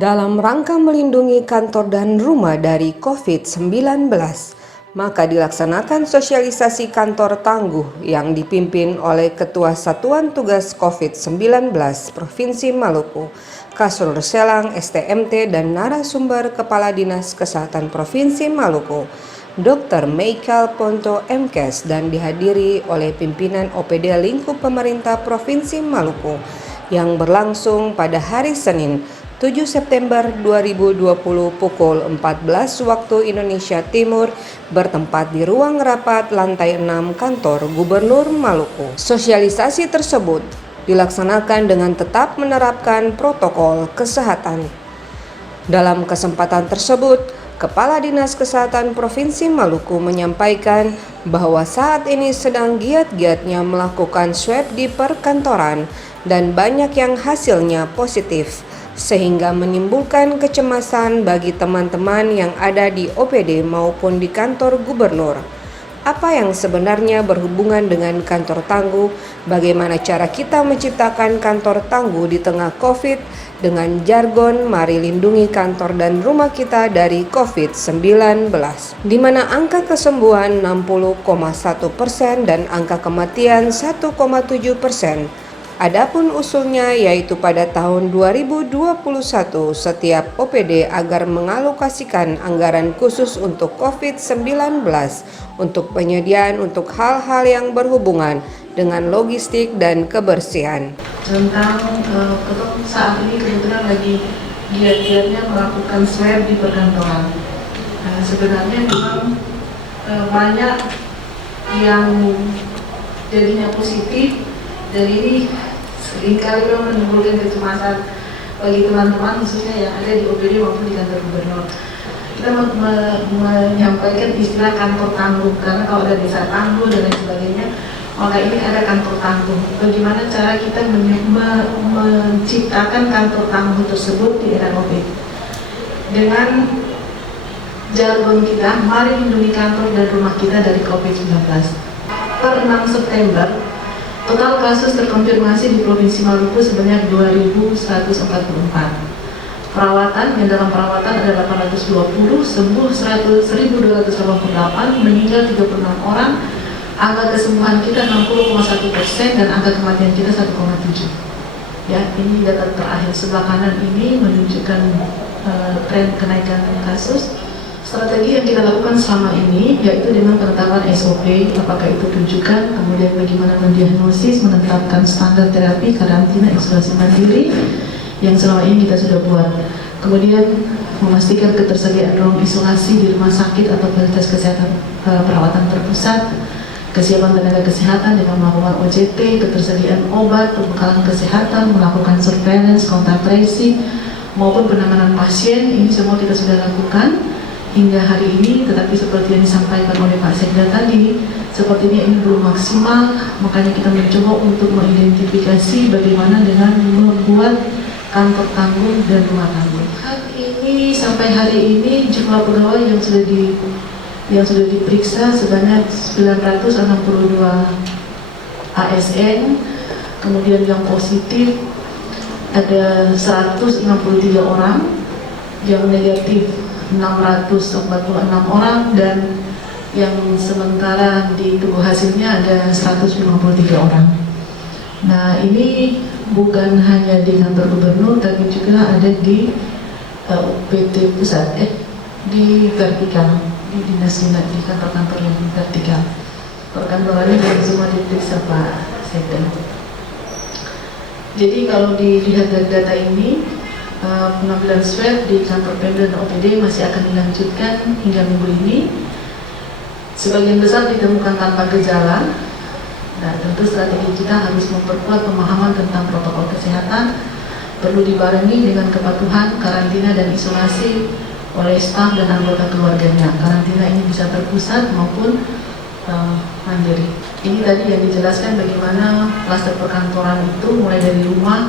Dalam rangka melindungi kantor dan rumah dari COVID-19, maka dilaksanakan sosialisasi kantor tangguh yang dipimpin oleh Ketua Satuan Tugas COVID-19 Provinsi Maluku, Kasur Selang STMT dan narasumber Kepala Dinas Kesehatan Provinsi Maluku, Dr. Michael Ponto MKes, dan dihadiri oleh pimpinan OPD lingkup pemerintah Provinsi Maluku yang berlangsung pada hari Senin 7 September 2020 pukul 14 waktu Indonesia Timur bertempat di ruang rapat lantai 6 kantor Gubernur Maluku. Sosialisasi tersebut dilaksanakan dengan tetap menerapkan protokol kesehatan. Dalam kesempatan tersebut, Kepala Dinas Kesehatan Provinsi Maluku menyampaikan bahwa saat ini sedang giat-giatnya melakukan swab di perkantoran dan banyak yang hasilnya positif, sehingga menimbulkan kecemasan bagi teman-teman yang ada di OPD maupun di kantor gubernur. Apa yang sebenarnya berhubungan dengan kantor tangguh? Bagaimana cara kita menciptakan kantor tangguh di tengah COVID? Dengan jargon mari lindungi kantor dan rumah kita dari COVID-19, di mana angka kesembuhan 60,1% dan angka kematian 1,7%. Adapun usulnya yaitu pada tahun 2021 setiap OPD agar mengalokasikan anggaran khusus untuk COVID-19 untuk penyediaan untuk hal-hal yang berhubungan dengan logistik dan kebersihan. Tentang saat ini kebetulan lagi giat-giatnya melakukan swab di perkantoran. Sebenarnya memang banyak yang jadinya positif dan ini seringkali menimbulkan kecemasan bagi teman-teman khususnya yang ada di OPD maupun di kantor gubernur. Kita menyampaikan istilah kantor tangguh karena kalau ada desa tangguh dan lain sebagainya, maka ini ada kantor tangguh. Bagaimana cara kita menciptakan kantor tangguh tersebut di era COVID? Dengan jargon kita, mari lindungi kantor dan rumah kita dari COVID-19. Per 6 September, total kasus terkonfirmasi di Provinsi Maluku sebanyak 2.144. Perawatan, yang dalam perawatan ada 820, sembuh 1.288, meninggal 36 orang, angka kesembuhan kita 60,1% dan angka kematian kita 1,7. Ya, ini data terakhir sebelah kanan ini menunjukkan tren kenaikan kasus. Strategi yang kita lakukan selama ini yaitu dengan penetapan SOP, apakah itu rujukan, kemudian bagaimana mendiagnosis, menetapkan standar terapi, karantina, isolasi mandiri yang selama ini kita sudah buat. Kemudian memastikan ketersediaan ruang isolasi di rumah sakit atau fasilitas kesehatan perawatan terpusat, kesiapan tenaga kesehatan dengan melakukan OJT, ketersediaan obat, pembekalan kesehatan, melakukan surveillance, kontak tracing, maupun penanganan pasien. Ini semua kita sudah lakukan hingga hari ini, tetapi seperti yang disampaikan oleh Pak Sekda tadi, sepertinya ini belum maksimal, makanya kita mencoba untuk mengidentifikasi bagaimana dengan membuat kantor tangguh dan rumah tangguh. Hari ini sampai hari ini jumlah pegawai yang sudah diperiksa sebanyak 962 ASN, kemudian yang positif ada 163 orang, yang negatif 646 orang, dan yang sementara ditunggu hasilnya ada 153 orang. Nah, ini bukan hanya di kantor gubernur, tapi juga ada di PT pusat, di vertikal, di dinas-dinas, di kantor-kantor yang vertikal. Perkantorannya juga semua diperiksa Pak Sekda. Jadi kalau dilihat dari data ini, pengambilan swab di kantor Pemda dan OPD masih akan dilanjutkan hingga minggu ini. Sebagian besar ditemukan tanpa gejala. Nah, tentu strategi kita harus memperkuat pemahaman tentang protokol kesehatan, perlu dibarengi dengan kepatuhan karantina dan isolasi oleh staf dan anggota keluarganya. Karantina ini bisa terpusat maupun mandiri. Ini tadi yang dijelaskan bagaimana klaster perkantoran itu mulai dari rumah,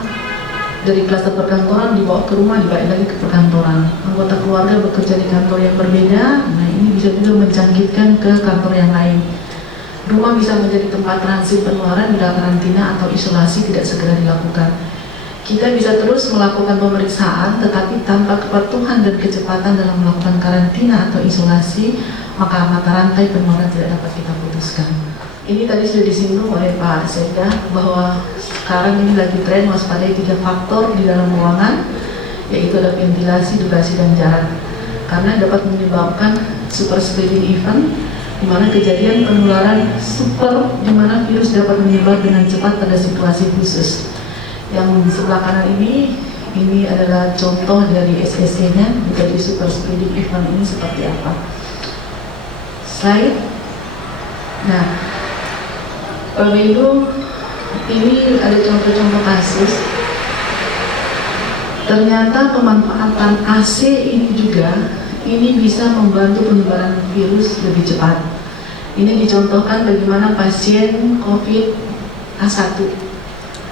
dari klaster perkantoran dibawa ke rumah, dibalik lagi ke perkantoran. Anggota keluarga bekerja di kantor yang berbeda, nah ini bisa juga menjangkitkan ke kantor yang lain. Rumah bisa menjadi tempat transit penularan bila karantina atau isolasi tidak segera dilakukan. kita bisa terus melakukan pemeriksaan, tetapi tanpa kepatuhan dan kecepatan dalam melakukan karantina atau isolasi, maka mata rantai penularan tidak dapat kita putuskan. Ini tadi sudah disinggung oleh Pak Sekda bahwa sekarang ini lagi tren waspadai 3 faktor di dalam ruangan, yaitu ada ventilasi, durasi, dan jarak. Karena dapat menyebabkan super spreading event, di mana kejadian penularan super, di mana virus dapat menyebar dengan cepat pada situasi khusus. Yang di sebelah kanan ini adalah contoh dari SSC-nya menjadi super spreading event ini seperti apa. Slide. Nah, Bapak Ibu, ini ada contoh-contoh kasus. Ternyata pemanfaatan AC ini juga bisa membantu penyebaran virus lebih cepat. Ini dicontohkan bagaimana pasien COVID A1.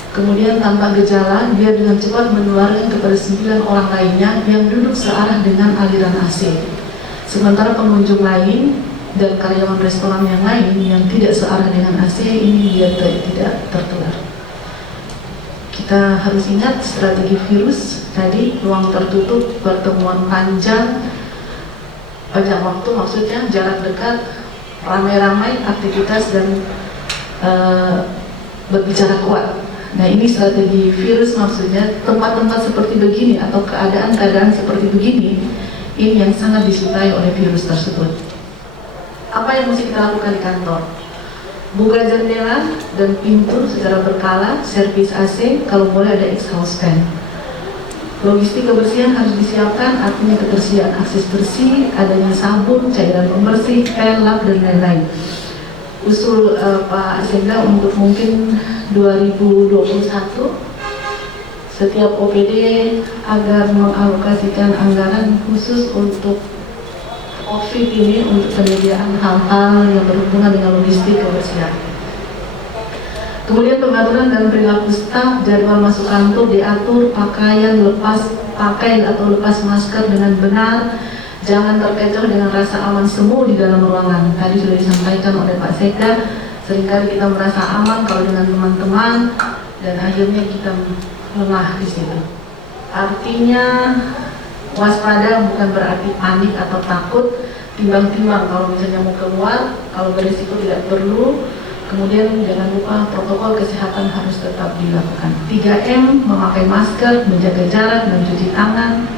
Kemudian tanpa gejala, dia dengan cepat menularkan kepada 9 orang lainnya yang duduk searah dengan aliran AC. Sementara pengunjung lain dan karyawan restoran yang lain yang tidak searah dengan AC ini dia tidak tertular. Kita harus ingat strategi virus tadi, ruang tertutup, pertemuan panjang waktu, maksudnya jarak dekat, ramai-ramai aktivitas, dan berbicara kuat. Nah, ini strategi virus, maksudnya tempat-tempat seperti begini atau keadaan-keadaan seperti begini, ini yang sangat disukai oleh virus tersebut. Apa yang mesti kita lakukan di kantor? Buka jendela dan pintu secara berkala, servis AC, kalau boleh ada exhaust fan. Logistik kebersihan harus disiapkan, artinya ketersediaan akses bersih, adanya sabun, cairan pembersih, pel, lap, dan lain-lain. Usul Pak Sekda untuk mungkin 2021 setiap OPD agar mengalokasikan anggaran khusus untuk COVID ini, untuk penyediaan hal-hal yang berhubungan dengan logistik kebersihan. Kemudian pengaturan dan perilaku staf, jadwal masuk kantor diatur, pakaian lepas pakai atau lepas masker dengan benar, jangan terkecoh dengan rasa aman semu di dalam ruangan. Tadi sudah disampaikan oleh Pak Sekda, seringkali kita merasa aman kalau dengan teman-teman dan akhirnya kita lengah di situ. Artinya waspada bukan berarti panik atau takut, timbang-timbang kalau misalnya mau keluar, kalau berisiko tidak perlu. Kemudian jangan lupa protokol kesehatan harus tetap dilakukan. 3M, memakai masker, menjaga jarak, mencuci tangan,